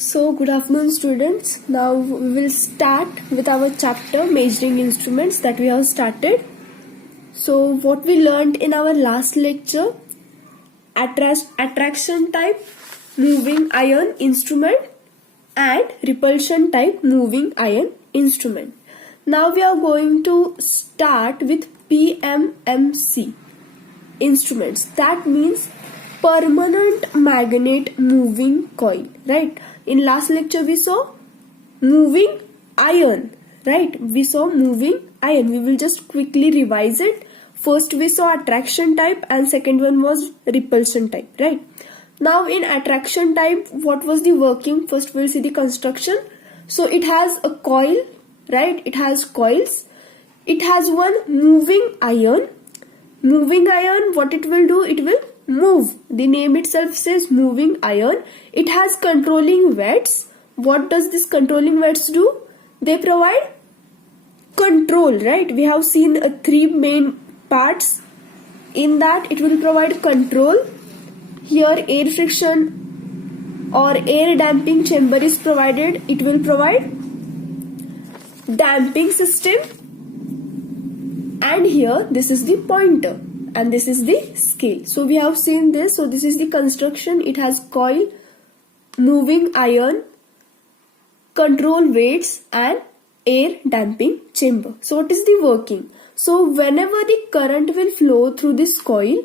So, good afternoon, students. Now we will start with our chapter measuring instruments that we have started. So, what we learned in our last lecture: attraction type moving iron instrument and repulsion type moving iron instrument. Now we are going to start with PMMC instruments. That means permanent magnet moving coil, right? In last lecture we saw moving iron, right? We saw moving iron. We will just quickly revise it. First we saw attraction type and second one was repulsion type, right? Now in attraction type, what was the working? First we'll see the construction. So it has a coil, right? It has coils. It has one moving iron. Moving iron, what it will do? It will move. The name itself says moving iron. It has controlling weights. What does this controlling weights do? They provide control, right? We have seen three main parts. In that it will provide control. Here air friction or air damping chamber is provided. It will provide damping system. And here this is the pointer and this is the scale. So we have seen this. So this is the construction. It has coil, moving iron, control weights and air damping chamber. So what is the working? So whenever the current will flow through this coil,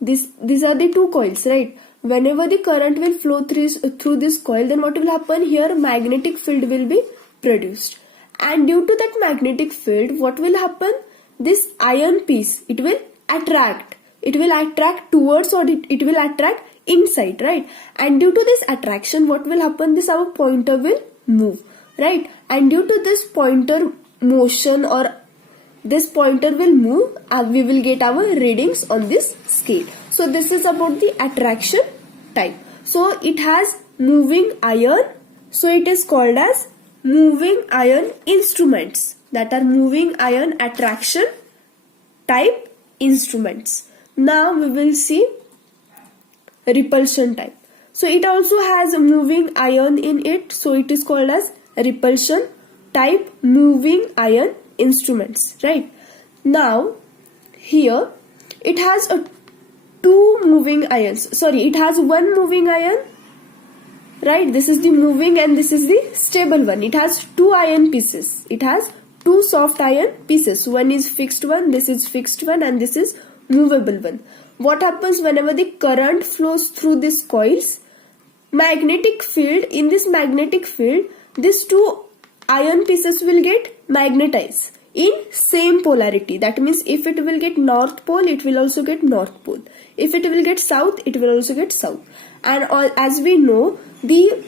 these are the two coils, right? Whenever the current will flow through this coil, then what will happen? Here magnetic field will be produced. And due to that magnetic field, what will happen? This iron piece, it will attract. It will attract towards or it will attract inside, right? And due to this attraction, what will happen? This our pointer will move, right? And due to this pointer motion or this pointer will move, we will get our readings on this scale. So this is about the attraction type. So it has moving iron. So it is called as moving iron instruments, that are moving iron attraction type instruments. Now we will see repulsion type. So it also has a moving iron in it. So it is called as repulsion type moving iron instruments, right? Now here it has two moving irons. Sorry, it has one moving iron, right? This is the moving and this is the stable one. It has two iron pieces. It has two soft iron pieces. One is fixed one, this is fixed one, and this is movable one. What happens whenever the current flows through these coils? Magnetic field, in this magnetic field, these two iron pieces will get magnetized in same polarity. That means if it will get north pole, it will also get north pole. If it will get south, it will also get south. And as we know, the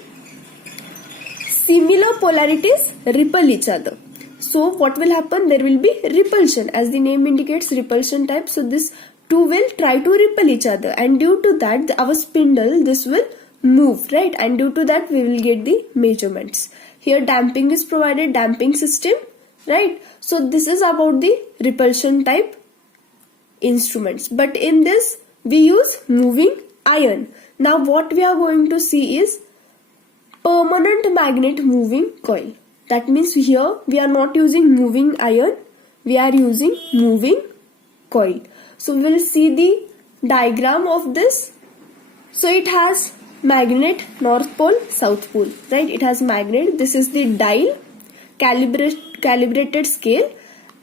similar polarities repel each other. So what will happen? There will be repulsion, as the name indicates, repulsion type. So this two will try to repel each other, and due to that our spindle, this will move, right? And due to that we will get the measurements. Here damping is provided, damping system, right? So this is about the repulsion type instruments. But in this we use moving iron. Now what we are going to see is permanent magnet moving coil. That means here we are not using moving iron, we are using moving coil. So we will see the diagram of this. So it has magnet, north pole, south pole, right? It has magnet. This is the dial, calibrated scale,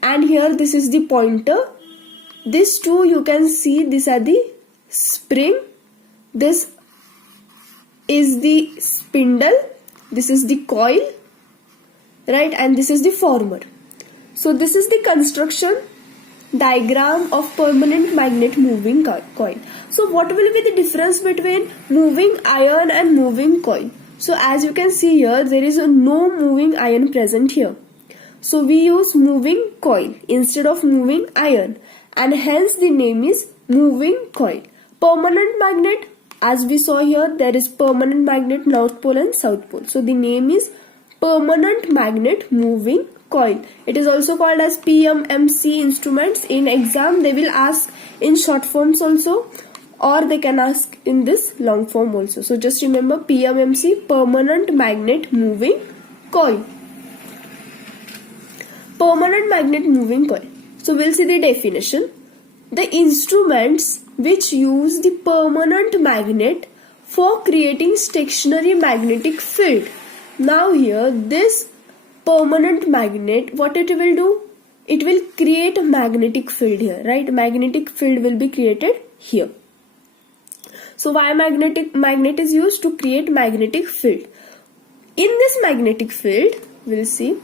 and here this is the pointer. These two you can see, these are the spring, this is the spindle, this is the coil, right? And this is the former. So this is the construction diagram of permanent magnet moving coil. So what will be the difference between moving iron and moving coil? So as you can see here, there is no moving iron present here. So we use moving coil instead of moving iron, and hence the name is moving coil. Permanent magnet, as we saw here, there is permanent magnet north pole and south pole. So the name is permanent magnet moving coil. It is also called as PMMC instruments. In exam they will ask in short forms also, or they can ask in this long form also. So just remember PMMC, permanent magnet moving coil. Permanent magnet moving coil. So we'll see the definition. The instruments which use the permanent magnet for creating stationary magnetic field. Now here this permanent magnet, what it will do? It will create a magnetic field here, right? Magnetic field will be created here. So why magnet is used? To create magnetic field. In this magnetic field, we'll see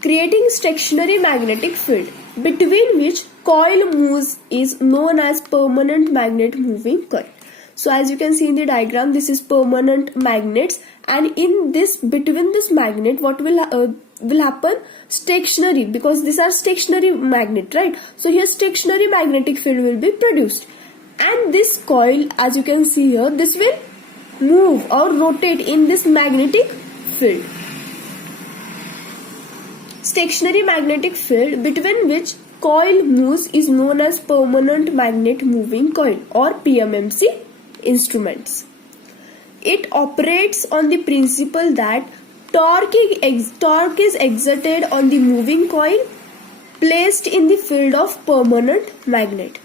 creating stationary magnetic field between which coil moves is known as permanent magnet moving coil. So as you can see in the diagram, this is permanent magnets, and in this, between this magnet, what will happen? Stationary, because these are stationary magnet, right? So here stationary magnetic field will be produced, and this coil, as you can see here, this will move or rotate in this magnetic field. Stationary magnetic field between which coil moves is known as permanent magnet moving coil or PMMC instruments. It operates on the principle that torque is exerted on the moving coil placed in the field of permanent magnet.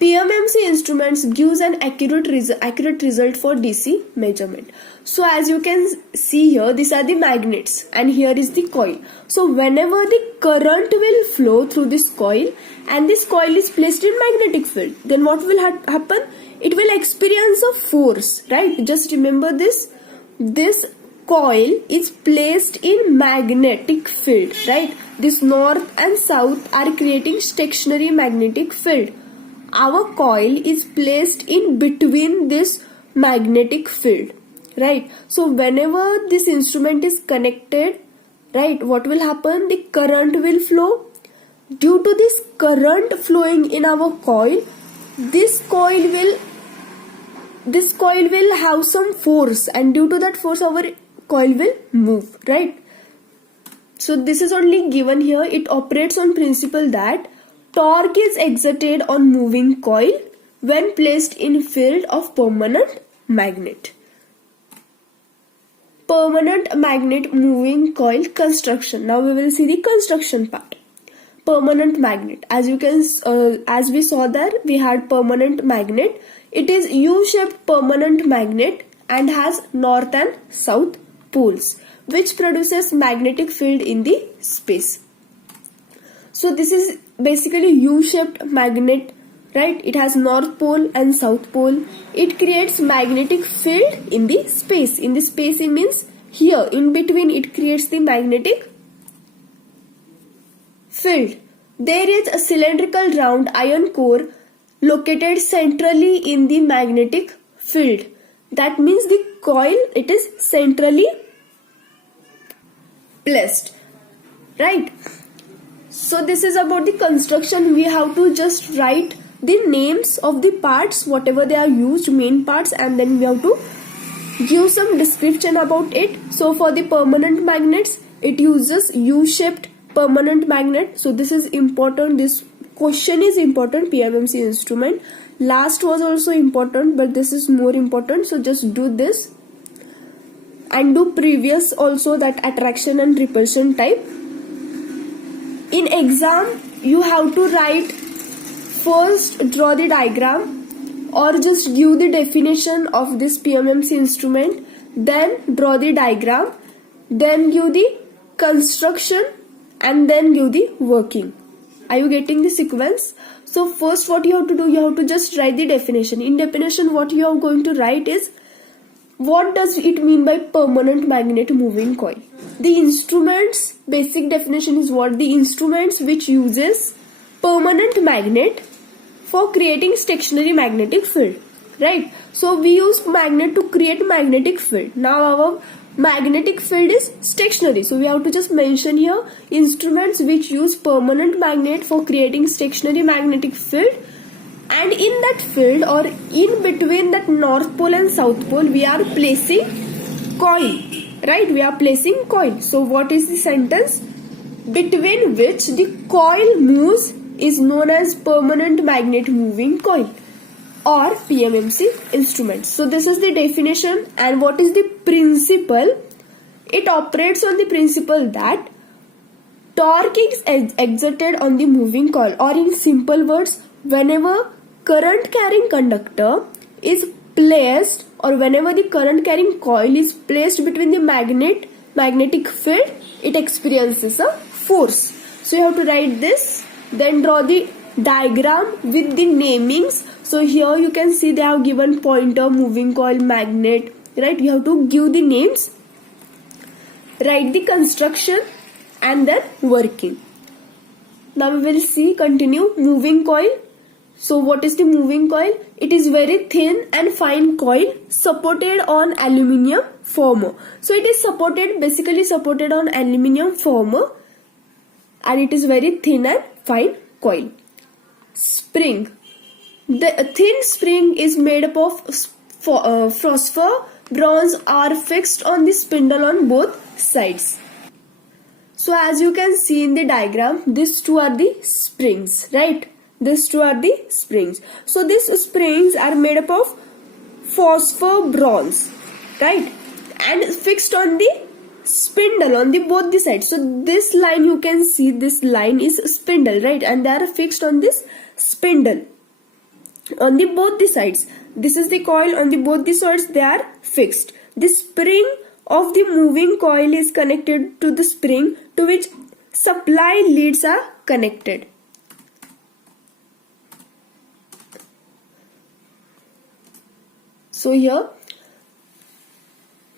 PMMC instruments gives an accurate result for DC measurement. So as you can see here, these are the magnets and here is the coil. So whenever the current will flow through this coil and this coil is placed in magnetic field, then what will happen? It will experience a force, right? Just remember this. This coil is placed in magnetic field, right? This north and south are creating stationary magnetic field. Our coil is placed in between this magnetic field, right? So whenever this instrument is connected, right, what will happen? The current will flow. Due to this current flowing in our coil, this coil will have some force, and due to that force our coil will move, right? So this is only given here. It operates on principle that torque is exerted on moving coil when placed in field of permanent magnet. Permanent magnet moving coil construction. Now we will see the construction part. Permanent magnet. As we saw there, we had permanent magnet. It is U-shaped permanent magnet and has north and south poles, which produces magnetic field in the space. So this is basically U-shaped magnet, right? It has north pole and south pole. It creates magnetic field in the space. In the space, it means here in between, it creates the magnetic field. There is a cylindrical round iron core located centrally in the magnetic field. That means the coil, it is centrally placed, right? So this is about the construction. We have to just write the names of the parts, whatever they are used, main parts, and then we have to give some description about it. So for the permanent magnets, it uses U-shaped permanent magnet. So this is important. This question is important. PMMC instrument. Last was also important, but this is more important. So just do this and do previous also, that attraction and repulsion type. In exam, you have to write first, draw the diagram or just give the definition of this PMMC instrument, then draw the diagram, then give the construction, and then give the working. Are you getting the sequence? So first what you have to do, you have to just write the definition. In definition, what you are going to write is, what does it mean by permanent magnet moving coil? The instruments, basic definition is what? The instruments which uses permanent magnet for creating stationary magnetic field, right? So we use magnet to create magnetic field. Now our magnetic field is stationary. So we have to just mention here instruments which use permanent magnet for creating stationary magnetic field. And in that field or in between that north pole and south pole, we are placing coil, right? We are placing coil. So what is the sentence? Between which the coil moves is known as permanent magnet moving coil. or PMMC instruments. So this is the definition. And what is the principle? It operates on the principle that torque is exerted on the moving coil, or in simple words, whenever current carrying conductor is placed, or whenever the current carrying coil is placed between the magnetic field, it experiences a force. So you have to write this, then draw the diagram with the namings. So here you can see they have given pointer, moving coil, magnet, right? You have to give the names, write the construction, and then working. Now we will see, continue, moving coil. So what is the moving coil? It is very thin and fine coil supported on aluminium former. So it is basically supported on aluminium former, and it is very thin and fine coil. Spring. The thin spring is made up of phosphor bronze are fixed on the spindle on both sides. So as you can see in the diagram, these two are the springs, right? These two are the springs. So these springs are made up of phosphor bronze, right? And fixed on the spindle on the both the sides. So this line, you can see this line is spindle, right? And they are fixed on this spindle on the both the sides. This is the coil, on the both the sides they are fixed. The spring of the moving coil is connected to the spring to which supply leads are connected. So here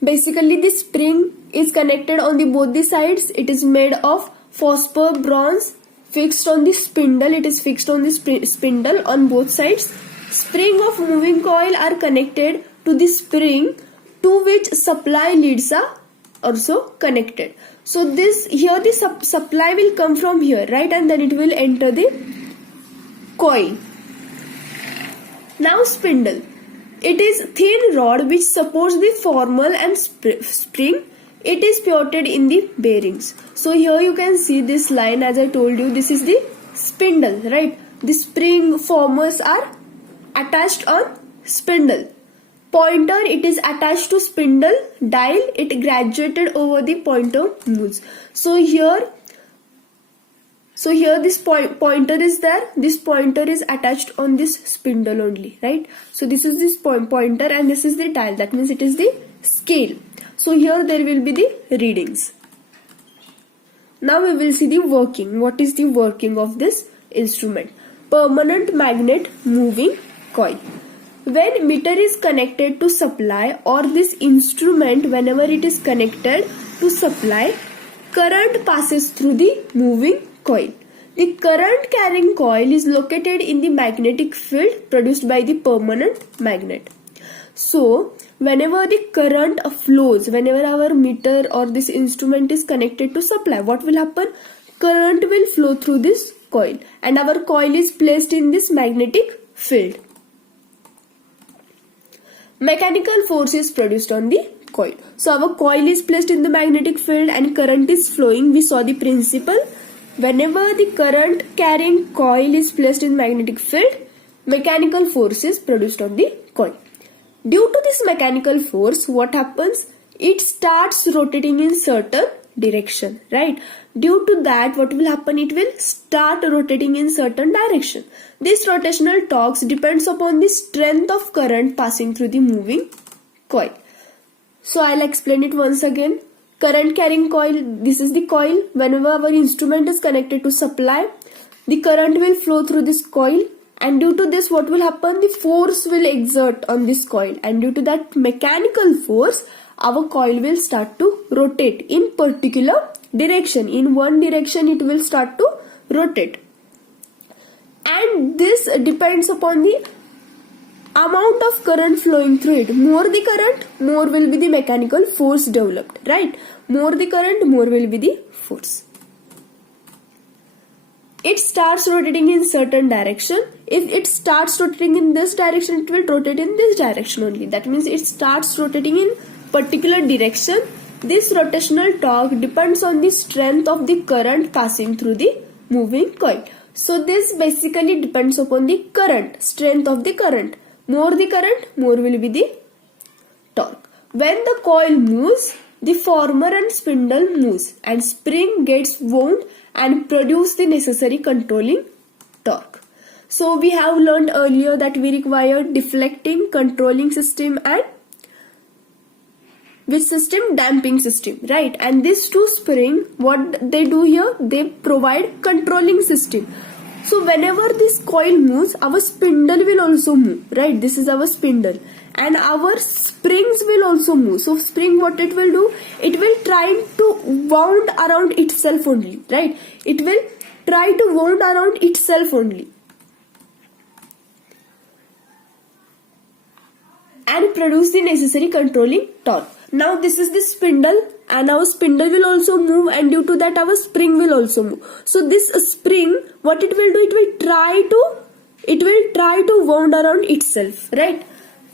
basically the spring is connected on the both the sides. It is made of phosphor bronze fixed on the spindle. It is fixed on the spindle on both sides. Spring of moving coil are connected to the spring to which supply leads are also connected. So this here the supply will come from here, right? And then it will enter the coil. Now spindle. It is thin rod which supports the formal and spring. It is pivoted in the bearings. So here you can see this line, as I told you, this is the spindle, right? The spring formers are attached on spindle. Pointer, it is attached to spindle. Dial, it graduated over the pointer moves. So here this pointer is there. This pointer is attached on this spindle only, right? So this is this pointer and this is the dial. That means it is the scale. So here there will be the readings. Now we will see the working. What is the working of this instrument? Permanent magnet moving coil. When meter is connected to supply, or this instrument whenever it is connected to supply, current passes through the moving coil. The current carrying coil is located in the magnetic field produced by the permanent magnet. So whenever the current flows, whenever our meter or this instrument is connected to supply, what will happen? Current will flow through this coil and our coil is placed in this magnetic field. Mechanical force is produced on the coil. So our coil is placed in the magnetic field and current is flowing. We saw the principle. Whenever the current carrying coil is placed in magnetic field, mechanical force is produced on the coil. Due to this mechanical force, what happens? It starts rotating in certain direction, right? Due to that, what will happen? It will start rotating in certain direction. This rotational torque depends upon the strength of current passing through the moving coil. So I'll explain it once again. Current carrying coil, this is the coil. Whenever our instrument is connected to supply, the current will flow through this coil, and due to this, what will happen? The force will exert on this coil, and due to that mechanical force, our coil will start to rotate in particular direction. In one direction it will start to rotate, and this depends upon the amount of current flowing through it. More the current, more will be the mechanical force developed, right? More the current, more will be the force. It starts rotating in certain direction. If it starts rotating in this direction, it will rotate in this direction only. That means it starts rotating in particular direction. This rotational torque depends on the strength of the current passing through the moving coil. So this basically depends upon the current, strength of the current. More the current, more will be the torque. When the coil moves, the former and spindle moves and spring gets wound and produce the necessary controlling torque. So we have learned earlier that we require deflecting, controlling system and which system? Damping system, right? And these two spring, what they do here? They provide controlling system. So whenever this coil moves, our spindle will also move, right? This is our spindle. And our springs will also move. So spring, what it will do? It will try to wound around itself only, right? It will try to wound around itself only and produce the necessary controlling torque. Now this is the spindle and our spindle will also move, and due to that our spring will also move. So this spring, what it will do? It will try to wound around itself, right?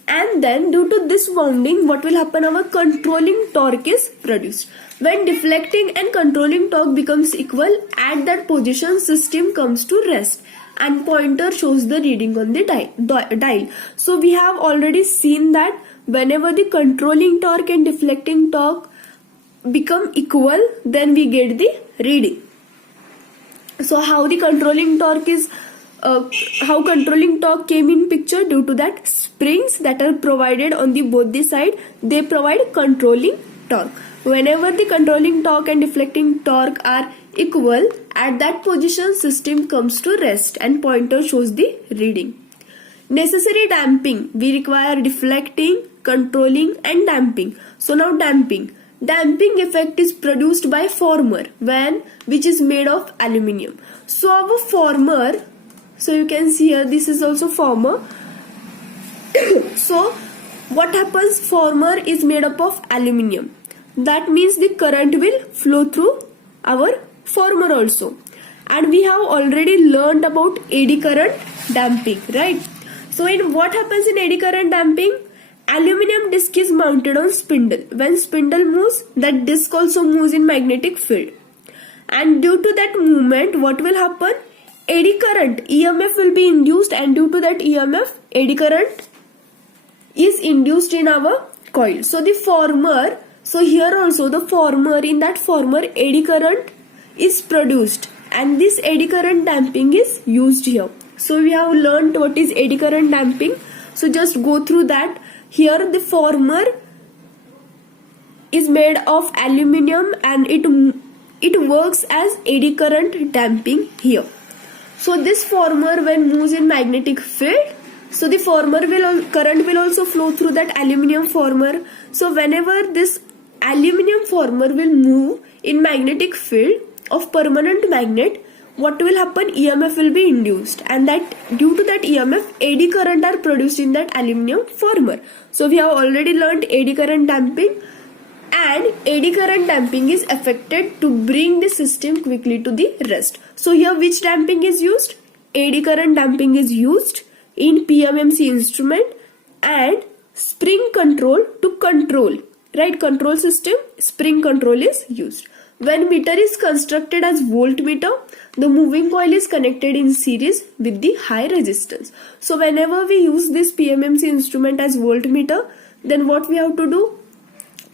And then due to this wounding, what will happen? Our controlling torque is produced. When deflecting and controlling torque becomes equal, at that position system comes to rest and pointer shows the reading on the dial. So we have already seen that whenever the controlling torque and deflecting torque become equal, then we get the reading. So how the controlling torque is how controlling torque came in picture? Due to that springs that are provided on the both the side, they provide controlling torque. Whenever the controlling torque and deflecting torque are equal, at that position system comes to rest and pointer shows the reading. Necessary damping, we require deflecting, controlling and damping. So now damping effect is produced by former, which is made of aluminium. So our former, so you can see here, this is also former. So what happens? Former is made up of aluminium. That means the current will flow through our former also. And we have already learned about eddy current damping, right? So in what happens in eddy current damping? Aluminium disc is mounted on spindle. When spindle moves, that disc also moves in magnetic field. And due to that movement, what will happen? Eddy current, EMF will be induced, and due to that EMF, eddy current is induced in our coil. So the former, so here also the former, in that former eddy current is produced, and this eddy current damping is used here. So we have learned what is eddy current damping. So just go through that. Here the former is made of aluminium and it works as eddy current damping here. So this former, when moves in magnetic field, so the current will also flow through that aluminium former. So whenever this aluminium former will move in magnetic field of permanent magnet, what will happen? EMF will be induced, and that due to that EMF, eddy current are produced in that aluminium former. So we have already learned eddy current damping, and eddy current damping is affected to bring the system quickly to the rest. So here which damping is used? Eddy current damping is used in PMMC instrument, and spring control to control, right? Control system, spring control is used. When meter is constructed as voltmeter, the moving coil is connected in series with the high resistance. So whenever we use this PMMC instrument as voltmeter, then what we have to do?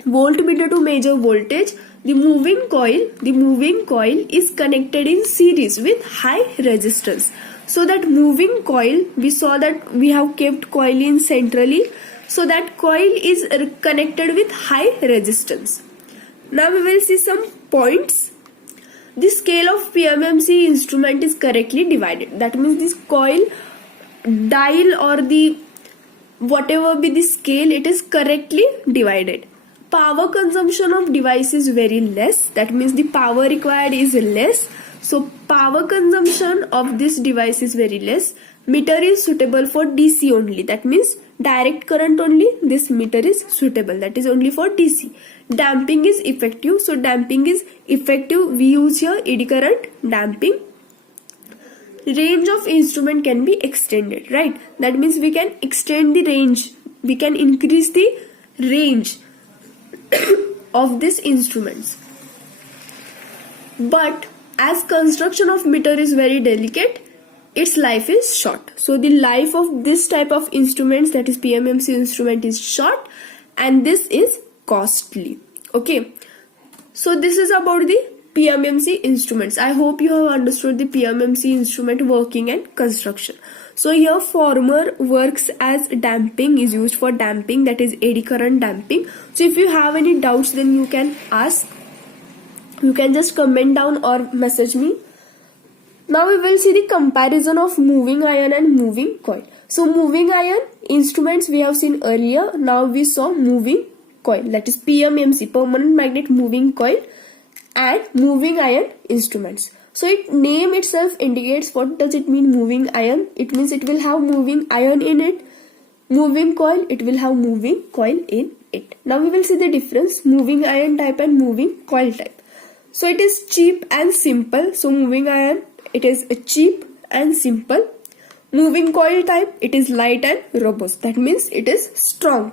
Voltmeter to measure voltage. The moving coil is connected in series with high resistance. So that moving coil, we saw that we have kept coil in centrally. So that coil is connected with high resistance. Now we will see some points. The scale of PMMC instrument is correctly divided. That means this coil, dial or the whatever be the scale, it is correctly divided. Power consumption of device is very less. That means the power required is less. So power consumption of this device is very less. Meter is suitable for DC only. That means direct current only. This meter is suitable. That is only for DC. Damping is effective. So damping is effective. We use here eddy current damping. Range of instrument can be extended, right? That means we can extend the range. We can increase the range of these instruments. But as construction of meter is very delicate, its life is short. So the life of this type of instruments, that is PMMC instrument, is short, and this is costly. Okay, so this is about the PMMC instruments. I hope you have understood the PMMC instrument working and construction. So here former works as damping, is used for damping, that is eddy current damping. So if you have any doubts, then you can ask. You can just comment down or message me. Now we will see the comparison of moving iron and moving coil. So moving iron instruments we have seen earlier. Now we saw moving coil, that is PMMC, permanent magnet moving coil, and moving iron instruments. So it name itself indicates what does it mean moving iron. It means it will have moving iron in it. Moving coil, it will have moving coil in it. Now we will see the difference, moving iron type and moving coil type. So it is cheap and simple. So moving iron, it is cheap and simple. Moving coil type, it is light and robust. That means it is strong.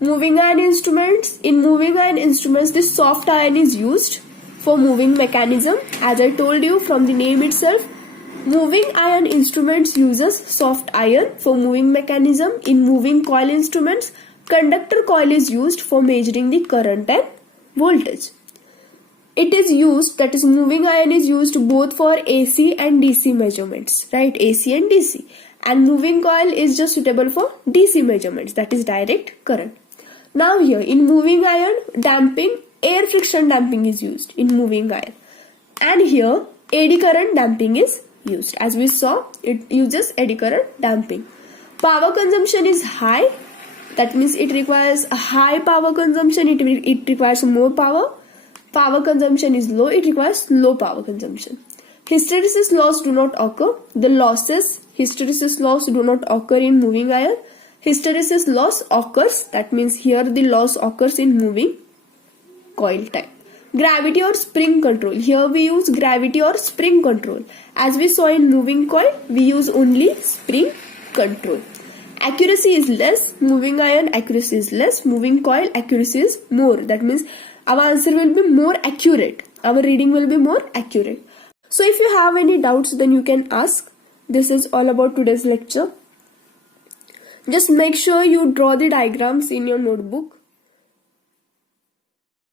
Moving iron instruments, in moving iron instruments, this soft iron is used for moving mechanism. As I told you from the name itself, moving iron instruments uses soft iron for moving mechanism. In moving coil instruments, conductor coil is used for measuring the current and voltage. It is used, that is moving iron is used both for AC and DC measurements, right? AC and DC. And moving coil is just suitable for DC measurements, that is direct current. Now here in moving iron damping, air friction damping is used in moving iron. And here eddy current damping is used. As we saw, it uses eddy current damping. Power consumption is high. That means it requires a high power consumption. It requires more power. Power consumption is low, it requires low power consumption. Hysteresis loss do not occur. The losses, hysteresis loss do not occur in moving iron. Hysteresis loss occurs, that means here the loss occurs in moving coil type. Gravity or spring control. Here we use gravity or spring control. As we saw in moving coil, we use only spring control. Accuracy is less. Moving iron accuracy is less. Moving coil accuracy is more. That means our answer will be more accurate. Our reading will be more accurate. So if you have any doubts, then you can ask. This is all about today's lecture. Just make sure you draw the diagrams in your notebook.